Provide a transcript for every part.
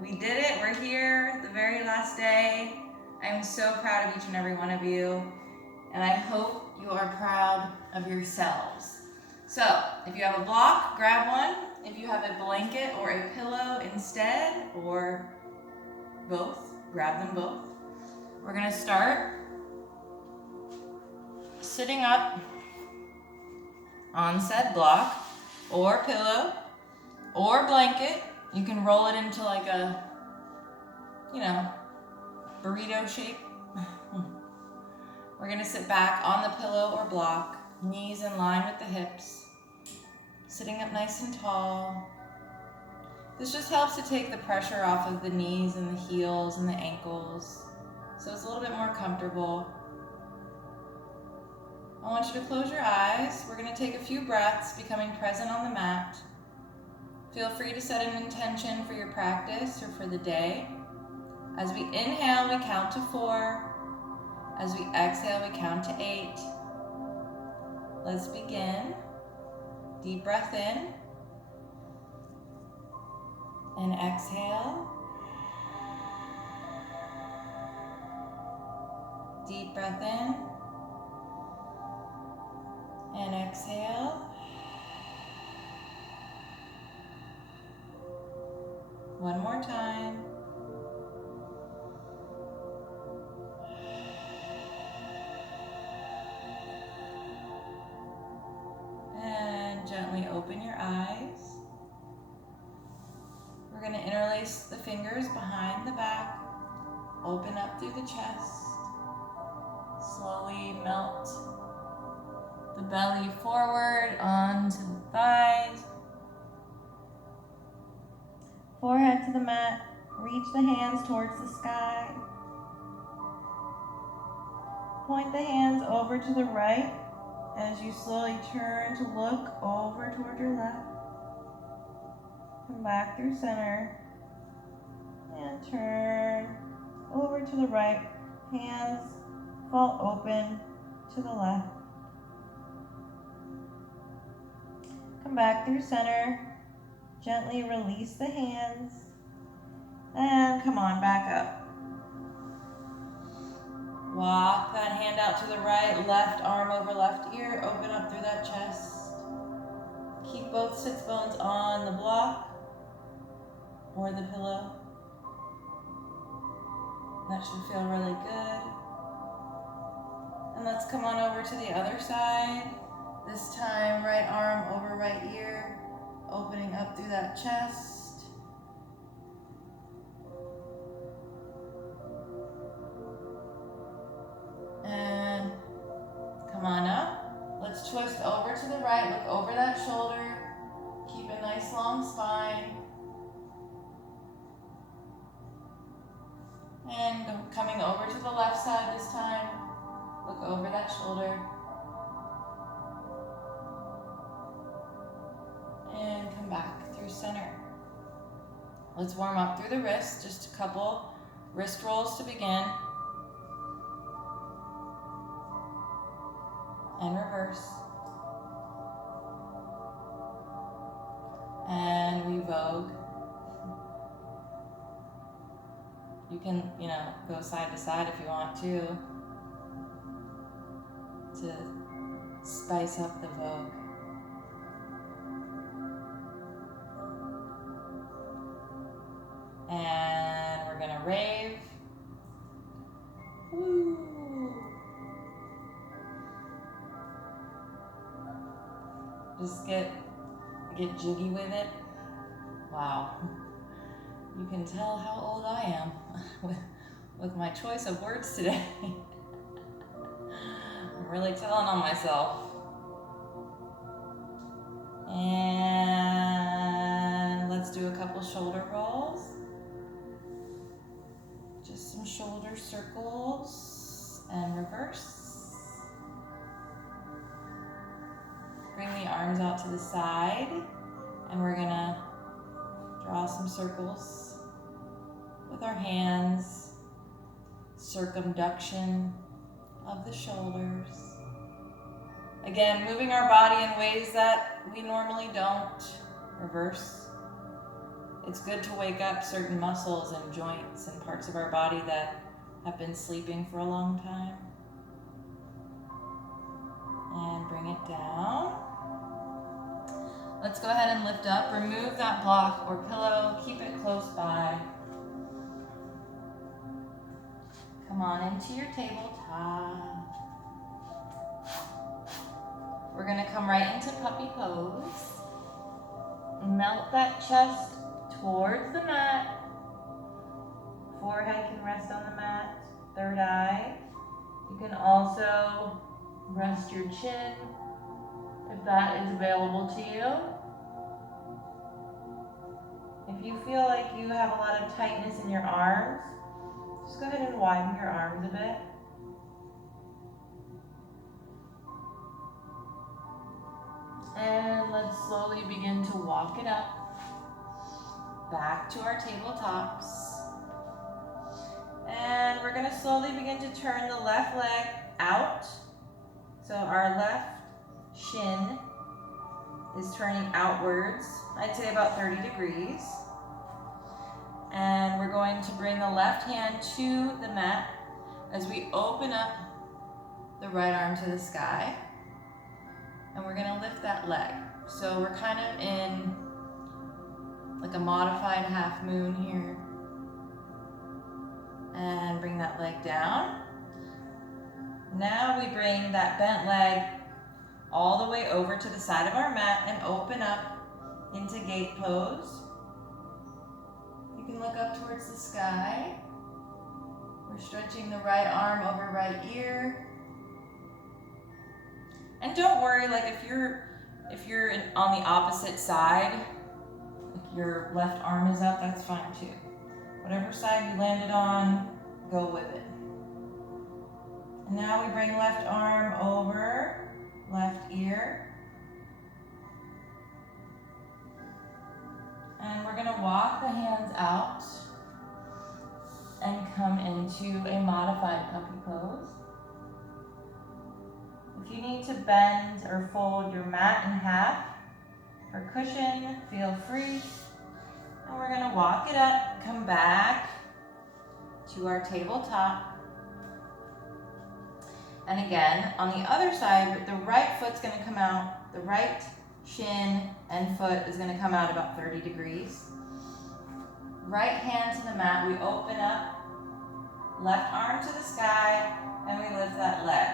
We did it. We're here, the very last day. I'm so proud of each and every one of you, and I hope you are proud of yourselves. So, if you have a block, grab one. If you have a blanket or a pillow instead, or both, grab them both. We're gonna start sitting up on said block, or pillow, or blanket. You can roll it into like a, burrito shape. We're gonna sit back on the pillow or block, knees in line with the hips, sitting up nice and tall. This just helps to take the pressure off of the knees and the heels and the ankles, so it's a little bit more comfortable. I want you to close your eyes. We're gonna take a few breaths, becoming present on the mat. Feel free to set an intention for your practice or for the day. As we inhale, we count to 4. As we exhale, we count to 8. Let's begin. Deep breath in. And exhale. Deep breath in. And exhale. One more time. And gently open your eyes. We're going to interlace the fingers behind the back. Open up through the chest. Slowly melt the belly forward onto the thighs. Forehead to the mat. Reach the hands towards the sky. Point the hands over to the right as you slowly turn to look over toward your left. Come back through center and turn over to the right. Hands fall open to the left. Come back through center. Gently release the hands and come on back up. Walk that hand out to the right, left arm over left ear, open up through that chest. Keep both sits bones on the block or the pillow. That should feel really good. And let's come on over to the other side. This time, right arm over right ear, opening up through that chest. And come on up. Let's twist over to the right, look over that shoulder. Keep a nice long spine. And coming over to the left side this time, look over that shoulder. And come back through center. Let's warm up through the wrists, just a couple wrist rolls to begin. And reverse. And we vogue. You can, go side to side if you want to spice up the vogue. And we're gonna rave. Woo. Just get jiggy with it. Wow. You can tell how old I am with my choice of words today. I'm really telling on myself. And let's do a couple shoulder rolls. Just some shoulder circles and reverse. Bring the arms out to the side, and we're gonna draw some circles with our hands, circumduction of the shoulders. Again, moving our body in ways that we normally don't. Reverse. It's good to wake up certain muscles and joints and parts of our body that have been sleeping for a long time. And bring it down. Let's go ahead and lift up. Remove that block or pillow. Keep it close by. Come on into your tabletop. We're gonna come right into puppy pose. Melt that chest towards the mat. Forehead can rest on the mat. Third eye. You can also rest your chin if that is available to you. If you feel like you have a lot of tightness in your arms, just go ahead and widen your arms a bit. And let's slowly begin to walk it up, back to our tabletops. And we're gonna slowly begin to turn the left leg out. So our left shin is turning outwards, I'd say about 30 degrees. And we're going to bring the left hand to the mat as we open up the right arm to the sky. And we're gonna lift that leg. So we're kind of in like a modified half moon here. And bring that leg down. Now we bring that bent leg all the way over to the side of our mat and open up into gate pose. You can look up towards the sky. We're stretching the right arm over right ear. And don't worry, like if you're on the opposite side, if your left arm is up, that's fine too. Whatever side you landed on, go with it. And now we bring left arm over left ear. And we're gonna walk the hands out and come into a modified puppy pose. If you need to bend or fold your mat in half for cushion, feel free. And we're gonna walk it up, come back to our tabletop. And again, on the other side, the right foot's gonna come out, the right shin and foot is gonna come out about 30 degrees. Right hand to the mat, we open up, left arm to the sky, and we lift that leg.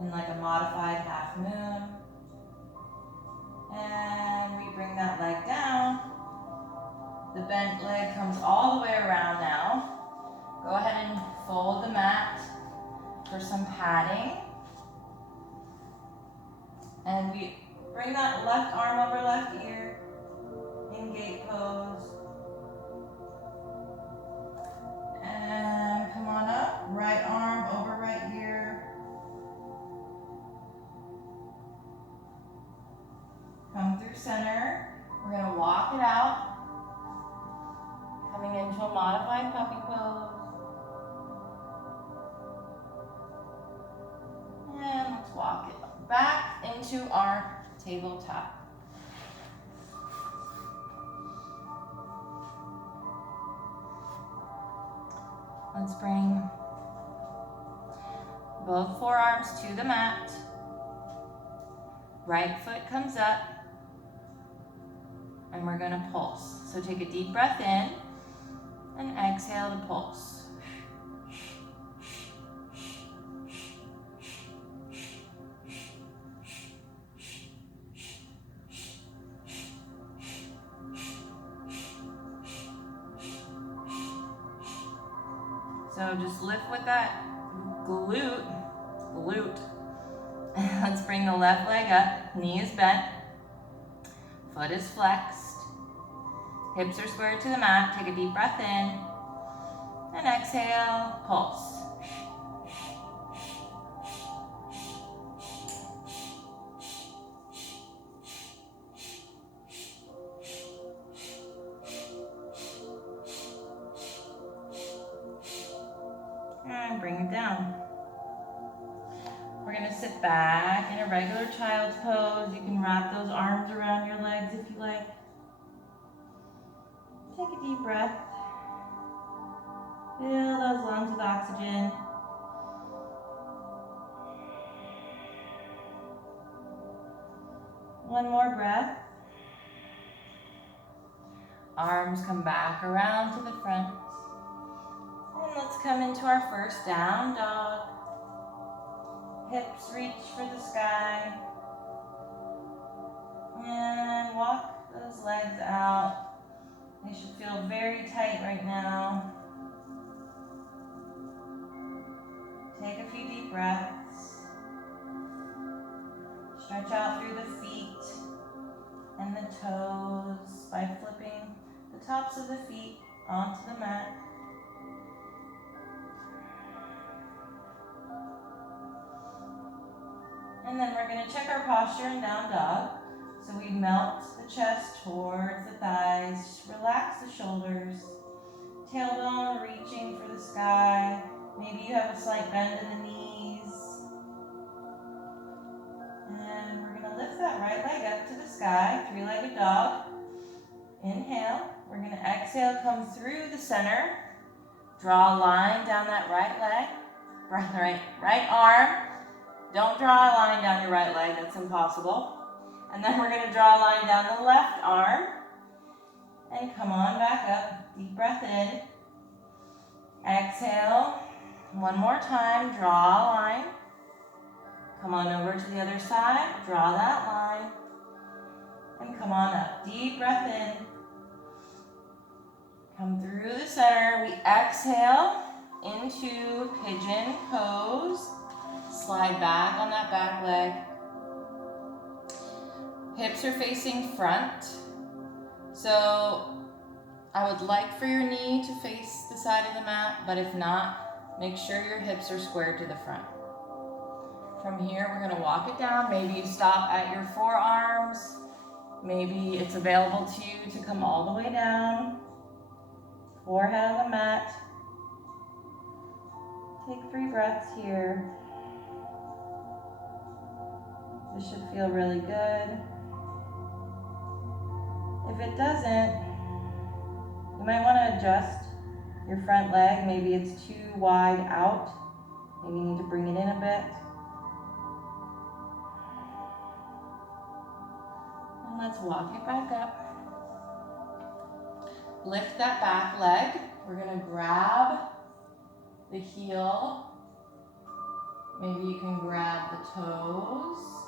In like a modified half moon. And we bring that leg down. The bent leg comes all the way around now. Go ahead and fold the mat for some padding. And we bring that left arm over left ear in gate pose. And come on up, right arm over right ear. Come through center. We're gonna walk it out. Coming into a modified puppy pose. And let's walk it back into our tabletop. Let's bring both forearms to the mat. Right foot comes up. And we're gonna pulse. So take a deep breath in and exhale to pulse. So just lift with that glute. Let's bring the left leg up, knee is bent, foot is flexed, hips are squared to the mat. Take a deep breath in and exhale, pulse. And bring it down. We're gonna sit sit back in a regular child's pose. You can wrap those arms around your legs if you like. Take a deep breath. Fill those lungs with oxygen. One more breath. Arms come back around to the front. And let's come into our first down dog. Hips reach for the sky. And walk those legs out. They should feel very tight right now. Take a few deep breaths. Stretch out through the feet and the toes by flipping the tops of the feet onto the mat. And then we're going to check our posture in down dog. So we melt the chest towards the thighs, relax the shoulders, tailbone reaching for the sky. Maybe you have a slight bend in the knees. And we're going to lift that right leg up to the sky, three-legged dog. Inhale. We're going to exhale, come through the center. Draw a line down that right leg, right arm. Don't draw a line down your right leg, that's impossible. And then we're going to draw a line down the left arm. And come on back up. Deep breath in. Exhale. One more time. Draw a line. Come on over to the other side. Draw that line. And come on up. Deep breath in. Come through the center. We exhale into pigeon pose. Slide back on that back leg. Hips are facing front. So I would like for your knee to face the side of the mat, but if not, make sure your hips are squared to the front. From here, we're gonna walk it down. Maybe you stop at your forearms. Maybe it's available to you to come all the way down. Forehead on the mat. Take 3 breaths here. This should feel really good. If it doesn't, you might want to adjust your front leg. Maybe it's too wide out. Maybe you need to bring it in a bit. And let's walk it back up. Lift that back leg. We're going to grab the heel. Maybe you can grab the toes.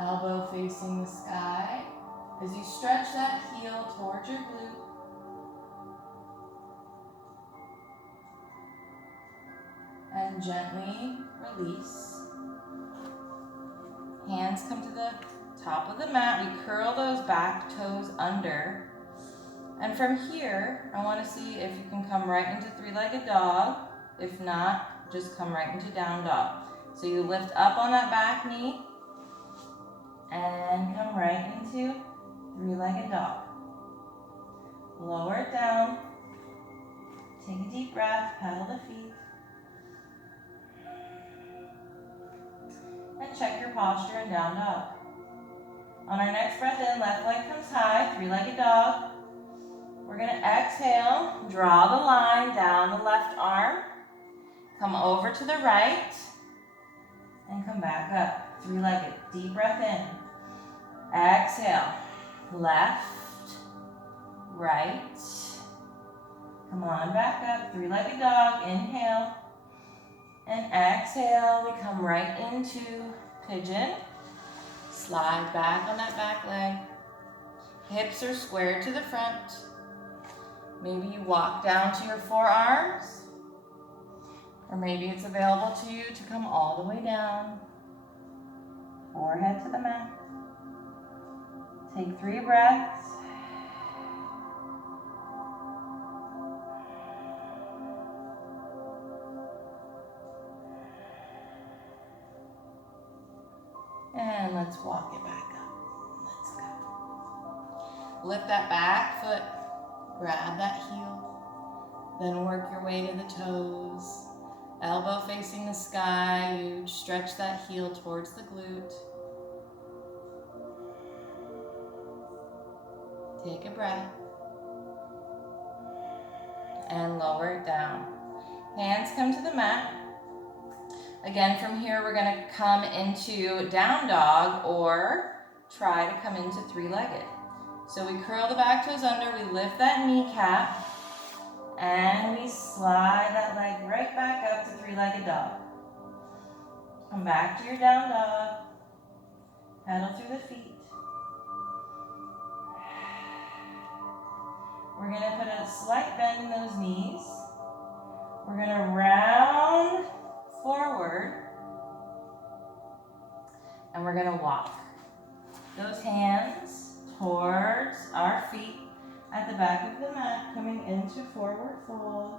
Elbow facing the sky. As you stretch that heel towards your glute. And gently release. Hands come to the top of the mat. We curl those back toes under. And from here, I want to see if you can come right into three-legged dog. If not, just come right into down dog. So you lift up on that back knee and come right into three-legged dog. Lower it down. Take a deep breath, pedal the feet. And check your posture in down dog. On our next breath in, left leg comes high, three-legged dog. We're going to exhale, draw the line down the left arm. Come over to the right. And come back up. Three-legged, deep breath in. Exhale, left, right. Come on back up, three-legged dog, inhale. And exhale, we come right into pigeon. Slide back on that back leg. Hips are squared to the front. Maybe you walk down to your forearms. Or maybe it's available to you to come all the way down. Forehead to the mat. Take 3 breaths. And let's walk it back up. Let's go. Lift that back foot, grab that heel, then work your way to the toes. Elbow facing the sky, you stretch that heel towards the glute. Take a breath. And lower it down. Hands come to the mat. Again, from here, we're gonna come into down dog or try to come into three-legged. So we curl the back toes under, we lift that kneecap, and we slide that leg right back up to three-legged dog. Come back to your down dog. Pedal through the feet. We're gonna put a slight bend in those knees. We're gonna round forward, and we're gonna walk those hands towards our feet at the back of the mat, coming into forward fold.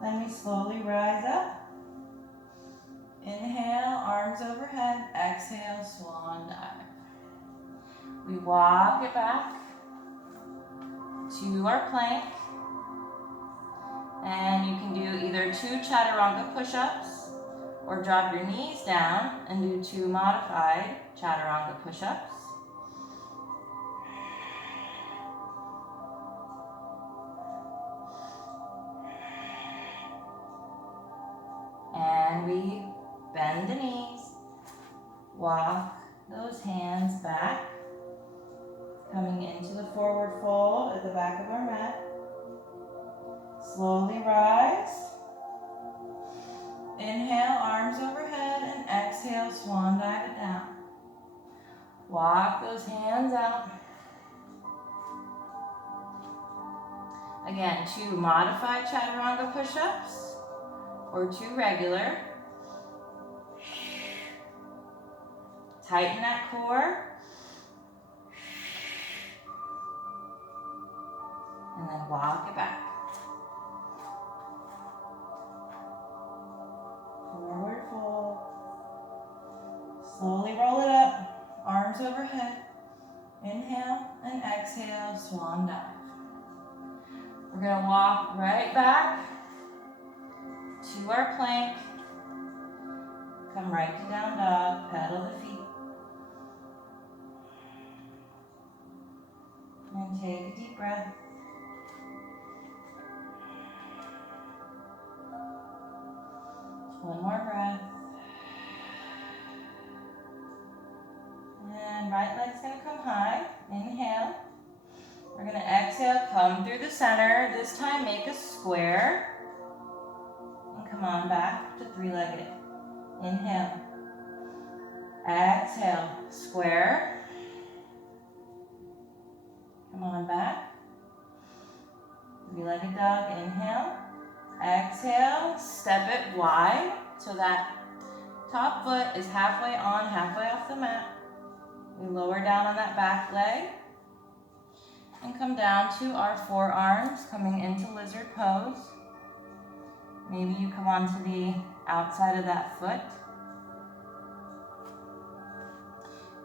Then we slowly rise up. Inhale, arms overhead. Exhale, swan dive. We walk it back to our plank. And you can do either 2 chaturanga push-ups or drop your knees down and do 2 modified chaturanga push-ups. And we bend the knees, walk those hands back, coming into the forward fold at the back of our mat. Slowly rise. Inhale, arms overhead, and exhale, swan dive it down. Walk those hands out. Again, 2 modified chaturanga push-ups or 2 regular. Tighten that core. And then walk it back. Forward fold. Slowly roll it up. Arms overhead. Inhale and exhale, swan dive. We're going to walk right back to our plank. Come right to down dog. Pedal the feet. And take a deep breath. One more breath. And right leg's gonna come high. Inhale. We're gonna exhale, come through the center. This time make a square. And come on back to three-legged. Inhale. Exhale, square. Come on back. Three-legged dog, inhale. Exhale, step it wide so that top foot is halfway on, halfway off the mat. We lower down on that back leg and come down to our forearms, coming into lizard pose. Maybe you come onto the outside of that foot.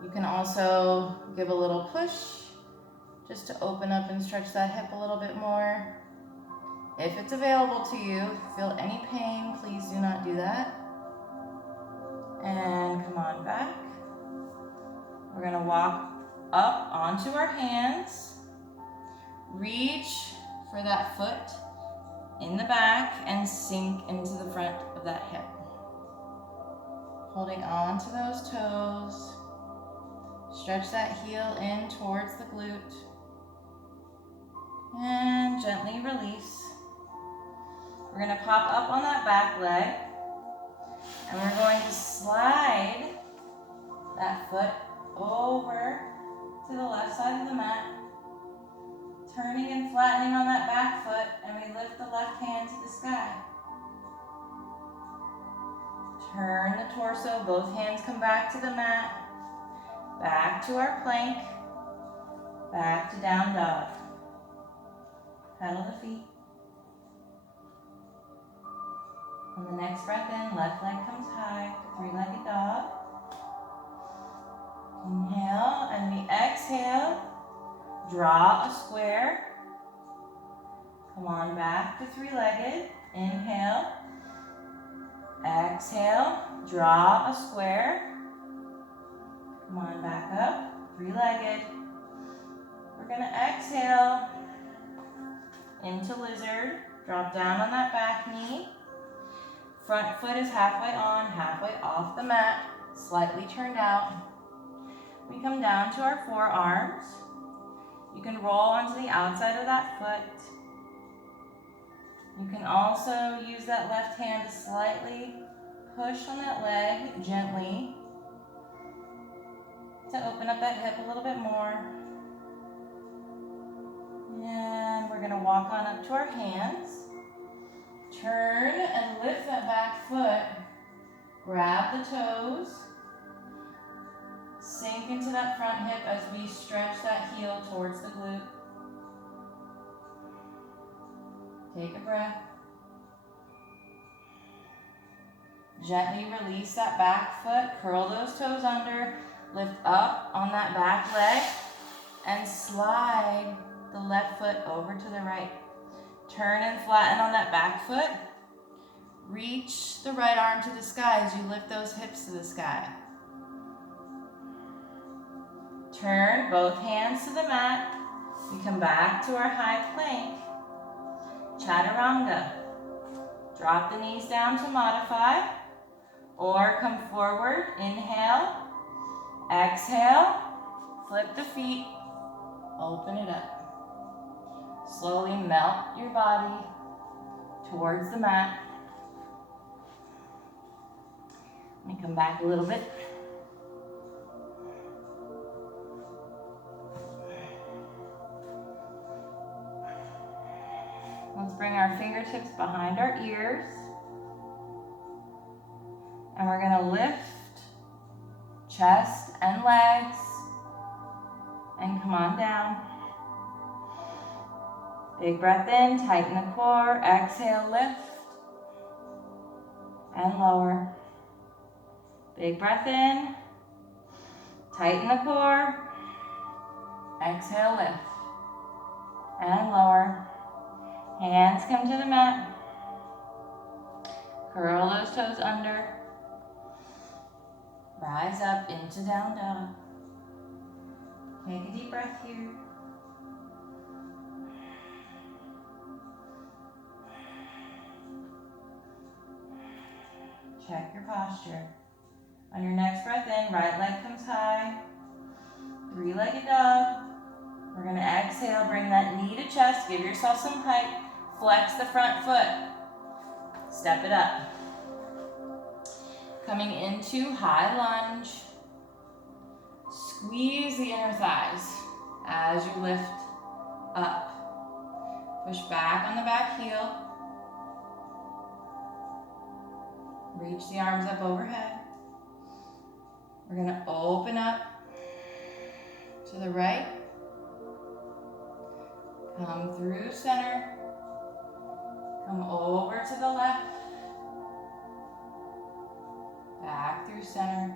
You can also give a little push just to open up and stretch that hip a little bit more. If it's available to you, if you feel any pain, please do not do that. And come on back. We're gonna walk up onto our hands. Reach for that foot in the back and sink into the front of that hip. Holding on to those toes. Stretch that heel in towards the glute. And gently release. We're gonna pop up on that back leg. And we're going to slide that foot over to the left side of the mat. Turning and flattening on that back foot, and we lift the left hand to the sky. Turn the torso, both hands come back to the mat. Back to our plank. Back to down dog. Pedal the feet. On the next breath in, left leg comes high, three-legged dog. Inhale, and we exhale. Draw a square. Come on back to three-legged. Inhale. Exhale, draw a square. Come on, back up, three-legged. We're gonna exhale into lizard. Drop down on that back knee. Front foot is halfway on, halfway off the mat, slightly turned out. We come down to our forearms. You can roll onto the outside of that foot. You can also use that left hand to slightly push on that leg gently to open up that hip a little bit more. And we're gonna walk on up to our hands. Turn and lift that back foot. Grab the toes. Sink into that front hip as we stretch that heel towards the glute. Take a breath. Gently release that back foot. Curl those toes under. Lift up on that back leg and slide the left foot over to the right. Turn and flatten on that back foot. Reach the right arm to the sky as you lift those hips to the sky. Turn both hands to the mat. We come back to our high plank. Chaturanga. Drop the knees down to modify. Or come forward, inhale. Exhale. Flip the feet. Open it up. Slowly melt your body towards the mat. Let me come back a little bit. Let's bring our fingertips behind our ears. And we're gonna lift chest and legs and come on down. Big breath in, tighten the core. Exhale, lift and lower. Big breath in, tighten the core. Exhale, lift and lower. Hands come to the mat. Curl those toes under. Rise up into down dog. Take a deep breath here. Check your posture. On your next breath in, right leg comes high. Three-legged dog. We're gonna exhale, bring that knee to chest, give yourself some height. Flex the front foot. Step it up. Coming into high lunge. Squeeze the inner thighs as you lift up. Push back on the back heel. Reach the arms up overhead. We're gonna open up to the right. Come through center. Come over to the left. Back through center.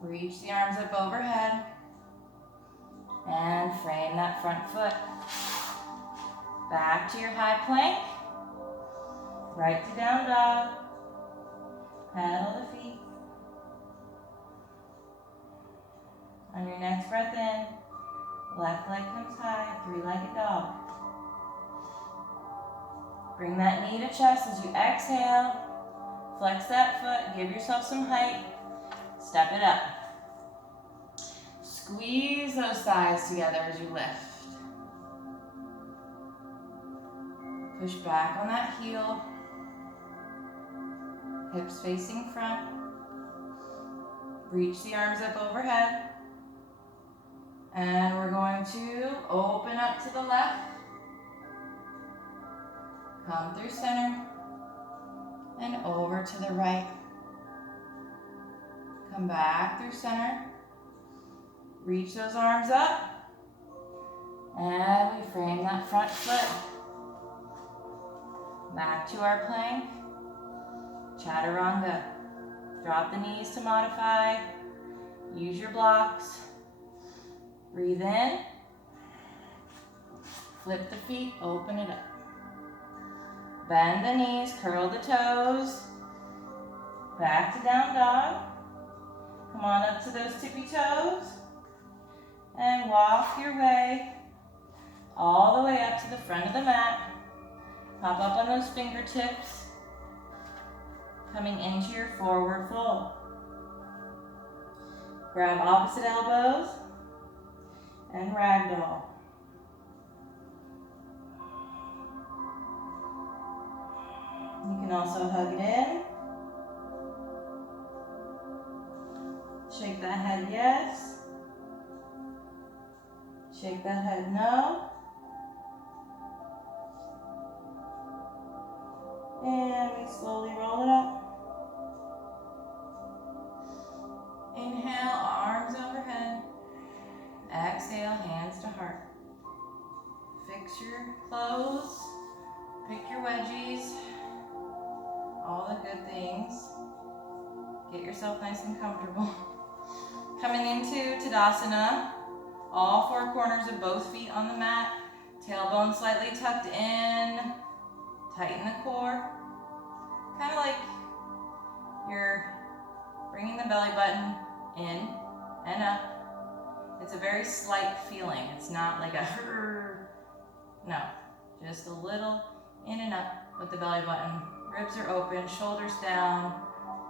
Reach the arms up overhead. And frame that front foot. Back to your high plank. Right to down dog. Pedal the feet. On your next breath in, left leg comes high, three-legged dog. Bring that knee to chest as you exhale. Flex that foot, give yourself some height. Step it up. Squeeze those thighs together as you lift. Push back on that heel. Hips facing front. Reach the arms up overhead. And we're going to open up to the left. Come through center. And over to the right. Come back through center. Reach those arms up. And we frame that front foot. Back to our plank. Chaturanga. Drop the knees to modify. Use your blocks. Breathe in. Flip the feet, open it up. Bend the knees, curl the toes. Back to down dog. Come on up to those tippy toes. And walk your way all the way up to the front of the mat. Hop up on those fingertips. Coming into your forward fold. Grab opposite elbows and ragdoll. You can also hug it in. Shake that head yes. Shake that head no. And we slowly roll it up. Inhale, arms overhead. Exhale, hands to heart. Fix your clothes. Pick your wedgies. All the good things. Get yourself nice and comfortable. Coming into Tadasana. All four corners of both feet on the mat. Tailbone slightly tucked in. Tighten the core. Kind of like you're bringing the belly button in and up. It's a very slight feeling. It's not like a no. Just a little in and up with the belly button. Ribs are open, shoulders down,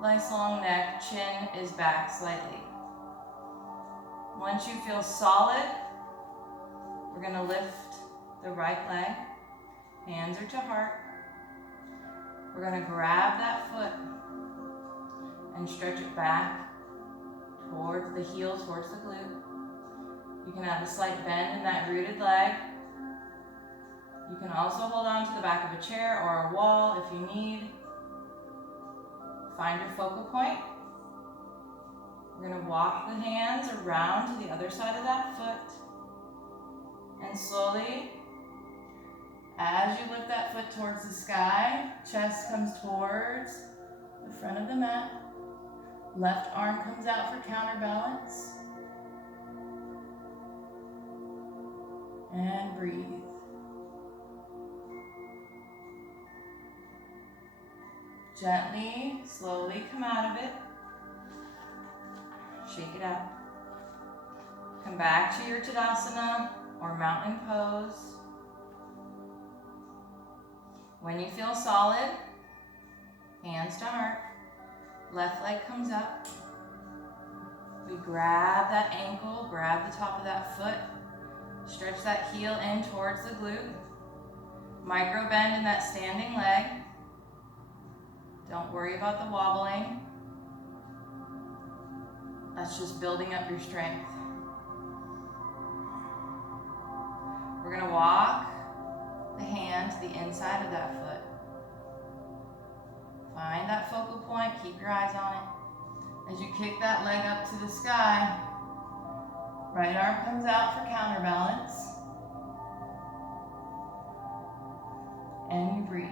nice long neck, chin is back slightly. Once you feel solid, we're gonna lift the right leg. Hands are to heart. We're gonna grab that foot and stretch it back towards the heel, towards the glute. You can have a slight bend in that rooted leg. You can also hold on to the back of a chair or a wall if you need. Find your focal point. We're gonna walk the hands around to the other side of that foot. And slowly, as you lift that foot towards the sky, chest comes towards the front of the mat. Left arm comes out for counterbalance. And breathe. Gently, slowly come out of it. Shake it out. Come back to your Tadasana or mountain pose. When you feel solid, hands to heart, left leg comes up. We grab that ankle, grab the top of that foot, stretch that heel in towards the glute. Micro bend in that standing leg. Don't worry about the wobbling. That's just building up your strength. We're gonna walk the hand to the inside of that foot. Find that focal point, keep your eyes on it. As you kick that leg up to the sky, right arm comes out for counterbalance. And you breathe.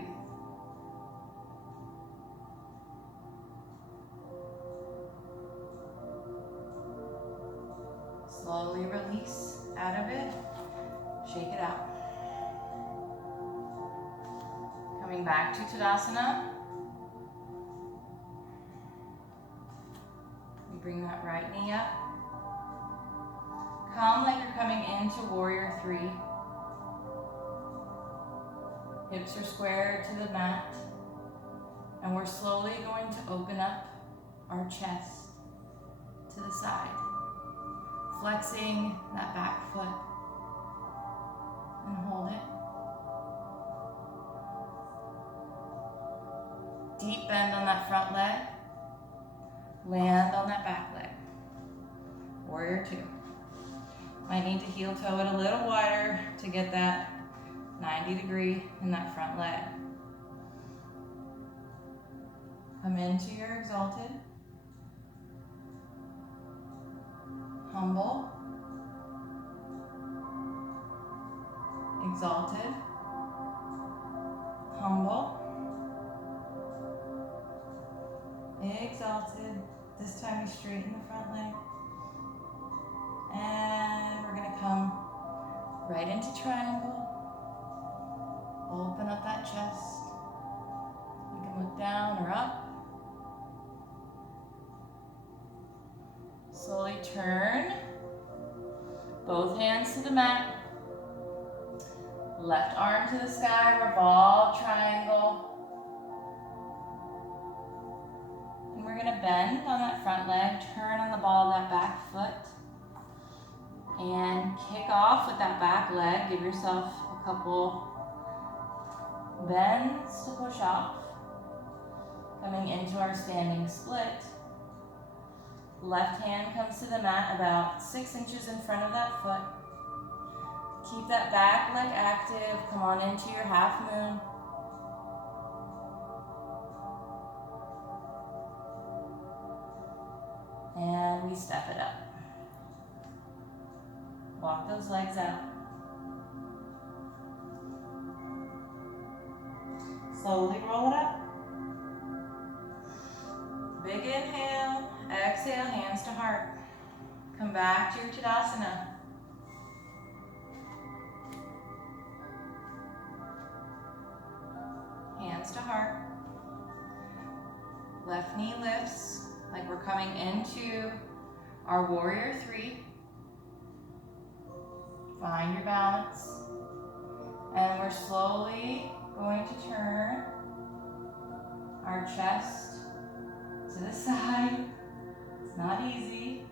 Slowly release out of it. Shake it out. Coming back to Tadasana. We bring that right knee up. Come like you're coming into Warrior 3. Hips are squared to the mat. And we're slowly going to open up our chest to the side. Flexing that back foot. And hold it. Deep bend on that front leg. Land on that back leg. Warrior 2. Might need to heel toe it a little wider to get that 90 degree in that front leg. Come into your exalted. Humble. Exalted. Humble. Exalted. This time we straighten the front leg. And we're going to come right into triangle. Open up that chest. You can look down or up. Slowly turn. Both hands to the mat. Left arm to the sky, revolve, triangle. And we're gonna bend on that front leg, turn on the ball of that back foot. And kick off with that back leg. Give yourself a couple bends to push off. Coming into our standing split. Left hand comes to the mat about 6 inches in front of that foot. Keep that back leg active. Come on into your half moon. And we step it up. Walk those legs out. Slowly roll it up. Big inhale, exhale, hands to heart. Come back to your Tadasana. Hands to heart. Left knee lifts like we're coming into our warrior three. Find your balance. And we're slowly going to turn our chest to the side. It's not easy.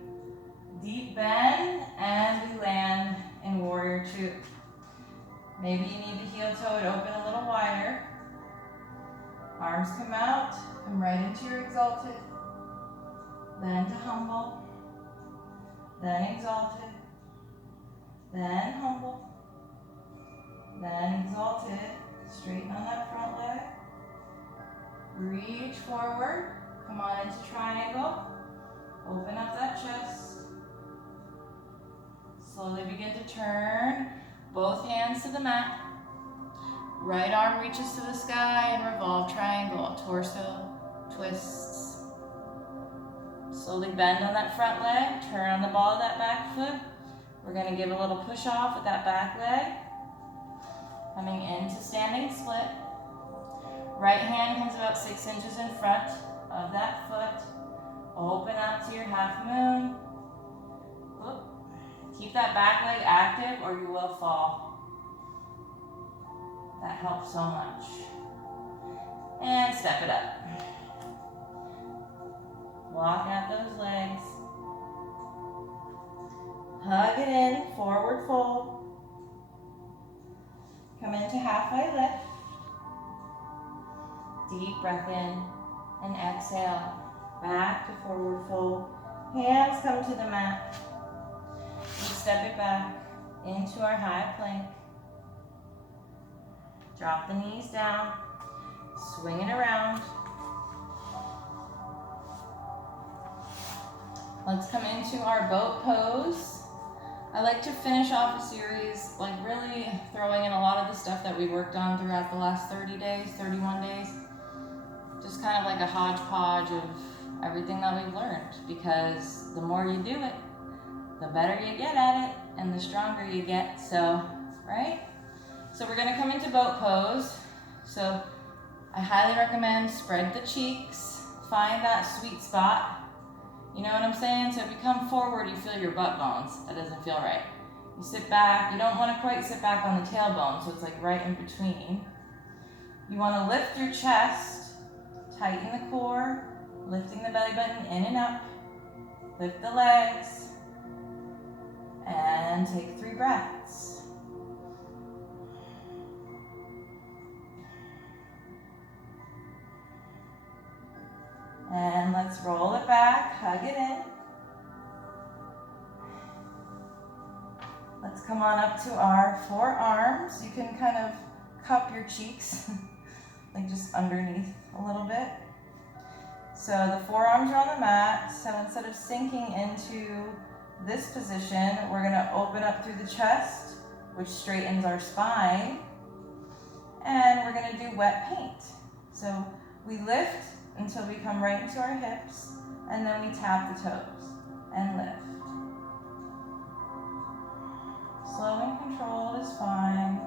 Deep bend, and we land in warrior two. Maybe you need the heel toe to open a little wider. Arms come out, come right into your exalted. Then to humble. Then exalted. Then humble. Then exalted. Straighten on that front leg. Reach forward. Come on into triangle. Open up that chest. Slowly begin to turn both hands to the mat. Right arm reaches to the sky and revolve triangle. Torso twists. Slowly bend on that front leg. Turn on the ball of that back foot. We're going to give a little push off with that back leg. Coming into standing split. Right hand comes about 6 inches in front of that foot. Open up to your half moon. Whoop. Keep that back leg active or you will fall. That helps so much. And step it up. Walk out those legs. Hug it in, forward fold. Come into halfway lift. Deep breath in and exhale. Back to forward fold. Hands come to the mat. We step it back into our high plank. Drop the knees down. Swing it around. Let's come into our boat pose. I like to finish off a series like really throwing in a lot of the stuff that we worked on throughout the last 30 days, 31 days. Just kind of like a hodgepodge of everything that we've learned, because the more you do it, the better you get at it and the stronger you get. So, right? So we're gonna come into boat pose. So I highly recommend spread the cheeks, find that sweet spot. You know what I'm saying? So if you come forward, you feel your butt bones. That doesn't feel right. You sit back. You don't want to quite sit back on the tailbone, so it's like right in between. You want to lift your chest, tighten the core, lifting the belly button in and up. Lift the legs, and take 3 breaths. And let's roll it back, hug it in. Let's come on up to our forearms. You can kind of cup your cheeks, like just underneath a little bit. So the forearms are on the mat. So instead of sinking into this position, we're gonna open up through the chest, which straightens our spine. And we're gonna do wet paint. So we lift until we come right into our hips, and then we tap the toes and lift. Slow and controlled is fine.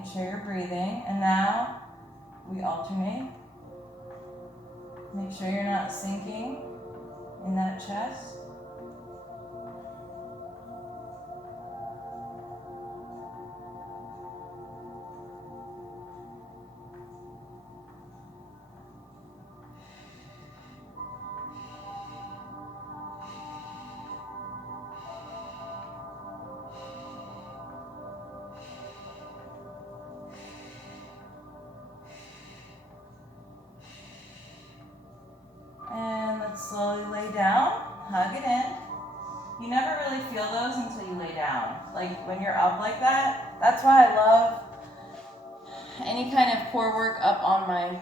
Make sure you're breathing. And now we alternate. Make sure you're not sinking in that chest. Slowly lay down, hug it in. You never really feel those until you lay down. Like when you're up like that, that's why I love any kind of core work up on my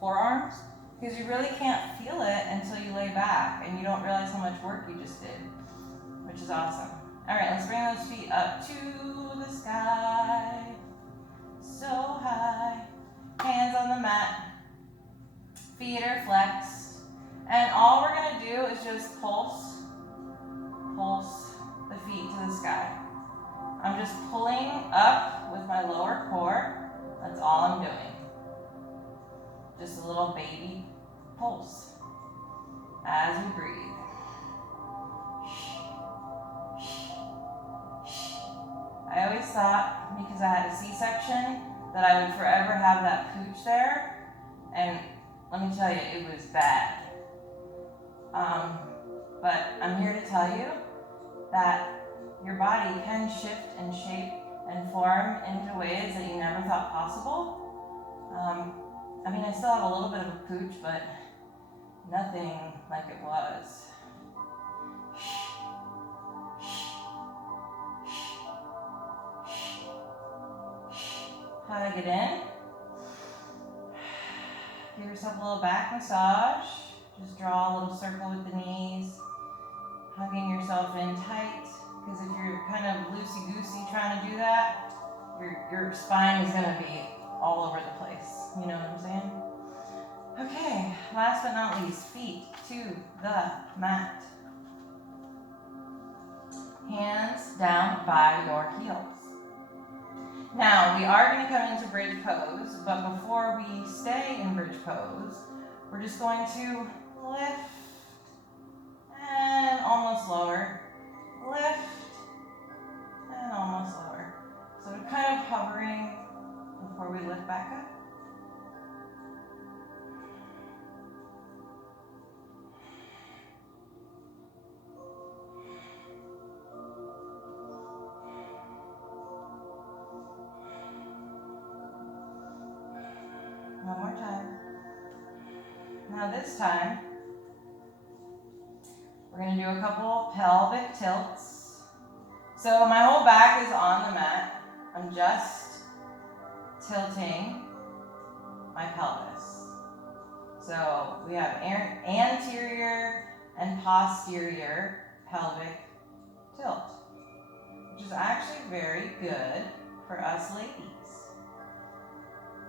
forearms, because you really can't feel it until you lay back and you don't realize how much work you just did, which is awesome. All right, let's bring those feet up to the sky, so high. Hands on the mat, feet are flexed. And all we're gonna do is just pulse the feet to the sky. I'm just pulling up with my lower core. That's all I'm doing. Just a little baby pulse as we breathe. I always thought, because I had a C-section, that I would forever have that pooch there. And let me tell you, it was bad. But I'm here to tell you that your body can shift and shape and form into ways that you never thought possible. I mean, I still have a little bit of a pooch, but nothing like it was. Hug it in. Give yourself a little back massage. Just draw a little circle with the knees, hugging yourself in tight, because if you're kind of loosey-goosey trying to do that, your spine is going to be all over the place. You know what I'm saying? Okay, last but not least, feet to the mat. Hands down by your heels. Now, we are going to come into bridge pose, but before we stay in bridge pose, we're just going to lift and almost lower, lift and almost lower. So we're kind of hovering before we lift back up. One more time. Now this time, we're going to do a couple pelvic tilts. So my whole back is on the mat. I'm just tilting my pelvis. So we have anterior and posterior pelvic tilt, which is actually very good for us ladies.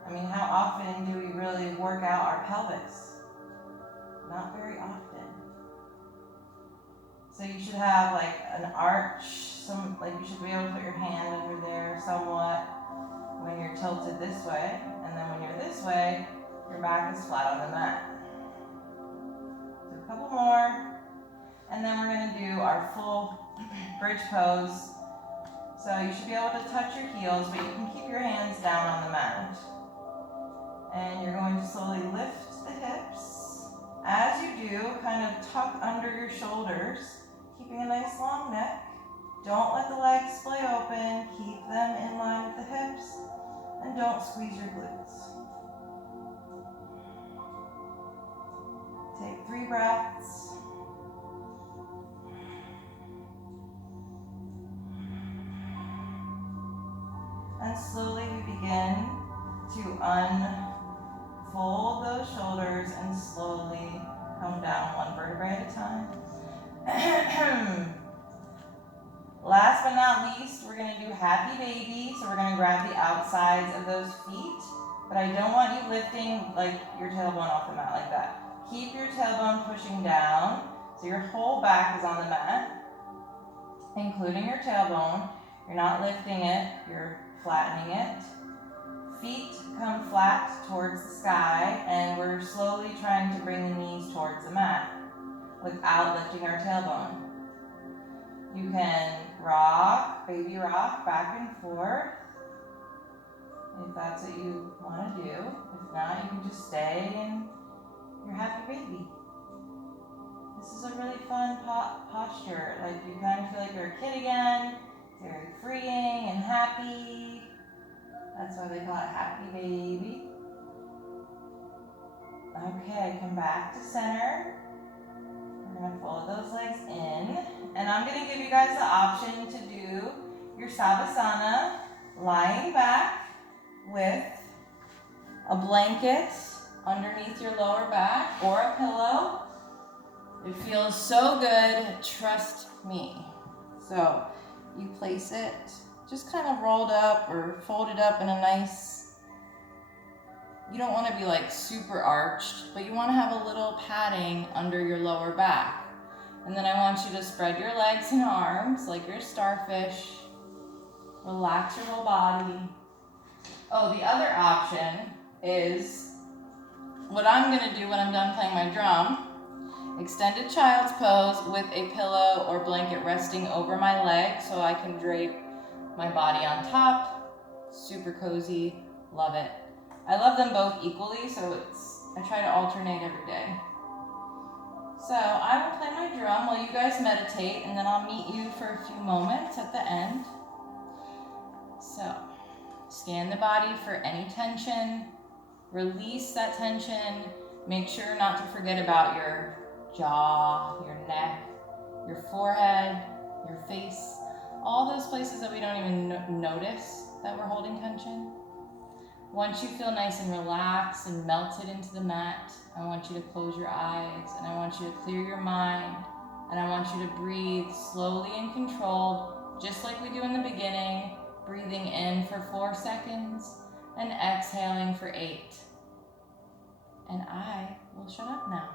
I mean, how often do we really work out our pelvis? Not very often. So you should have like an arch, you should be able to put your hand under there somewhat when you're tilted this way, and then when you're this way, your back is flat on the mat. Do a couple more, and then we're going to do our full bridge pose. So you should be able to touch your heels, but you can keep your hands down on the mat. And you're going to slowly lift the hips. As you do, kind of tuck under your shoulders, keeping a nice long neck. Don't let the legs splay open. Keep them in line with the hips. And don't squeeze your glutes. Take 3 breaths. And slowly we begin to unfold those shoulders and slowly come down one vertebrae at a time. Last but not least, we're going to do happy baby. So we're going to grab the outsides of those feet, but I don't want you lifting like your tailbone off the mat like that. Keep your tailbone pushing down so your whole back is on the mat, including your tailbone. You're not lifting it, you're flattening it. Feet come flat towards the sky, and we're slowly trying to bring the knees towards the mat without lifting our tailbone. You can rock, baby rock, back and forth if that's what you want to do. If not, you can just stay in your happy baby. This is a really fun posture. Like, you kind of feel like you're a kid again. Very freeing and happy. That's why they call it happy baby. Okay, come back to center. We're gonna fold those legs in. And I'm gonna give you guys the option to do your Savasana lying back with a blanket underneath your lower back or a pillow. It feels so good, trust me. So you place it just kind of rolled up or folded up in a nice, you don't want to be like super arched, but you want to have a little padding under your lower back. And then I want you to spread your legs and arms like you're a starfish. Relax your whole body. Oh, the other option is what I'm going to do when I'm done playing my drum. Extended child's pose with a pillow or blanket resting over my leg so I can drape my body on top. Super cozy, love it. I love them both equally, so I try to alternate every day. So I will play my drum while you guys meditate, and then I'll meet you for a few moments at the end. So scan the body for any tension, release that tension. Make sure not to forget about your jaw, your neck, your forehead, your face, all those places that we don't even notice that we're holding tension. Once you feel nice and relaxed and melted into the mat, I want you to close your eyes, and I want you to clear your mind, and I want you to breathe slowly and controlled, just like we do in the beginning, breathing in for 4 seconds and exhaling for 8. And I will shut up now.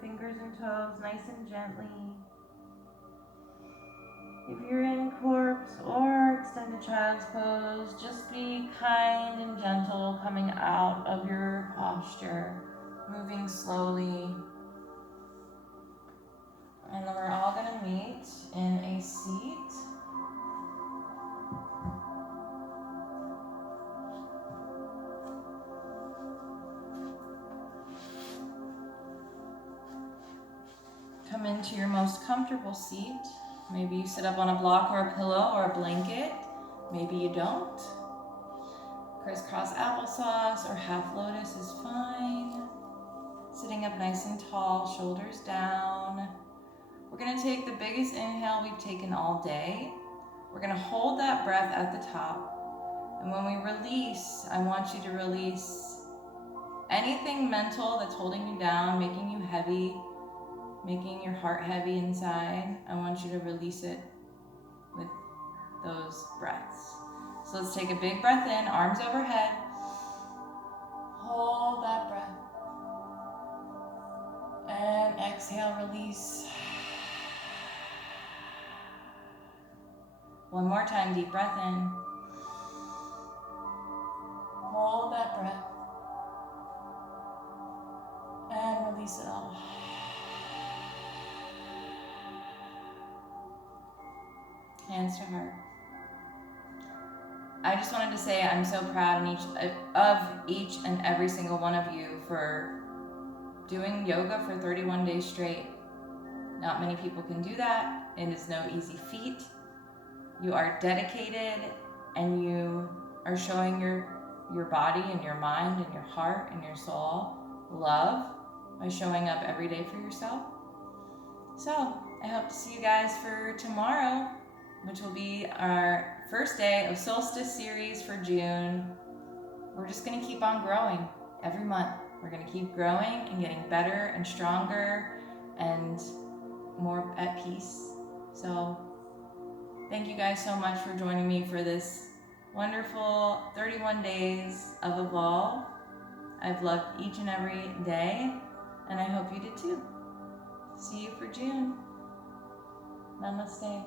fingers and toes nice and gently. If you're in corpse or extended child's pose, just be kind and gentle coming out of your posture, moving slowly. And then we're all going to meet in a seat. Come into your most comfortable seat. Maybe you sit up on a block or a pillow or a blanket. Maybe you don't. Crisscross applesauce or half lotus is fine. Sitting up nice and tall, shoulders down. We're gonna take the biggest inhale we've taken all day. We're gonna hold that breath at the top. And when we release, I want you to release anything mental that's holding you down, making you heavy, making your heart heavy inside. I want you to release it with those breaths. So let's take a big breath in, arms overhead. Hold that breath. And exhale, release. One more time, deep breath in. Hold that breath. And release it all. Hands to heart. I just wanted to say I'm so proud of each and every single one of you for doing yoga for 31 days straight. Not many people can do that. It is no easy feat. You are dedicated and you are showing your body and your mind and your heart and your soul love by showing up every day for yourself. So I hope to see you guys for tomorrow, which will be our first day of Solstice series for June. We're just gonna keep on growing every month. We're gonna keep growing and getting better and stronger and more at peace. So thank you guys so much for joining me for this wonderful 31 days of Evolve. I've loved each and every day, and I hope you did too. See you for June. Namaste.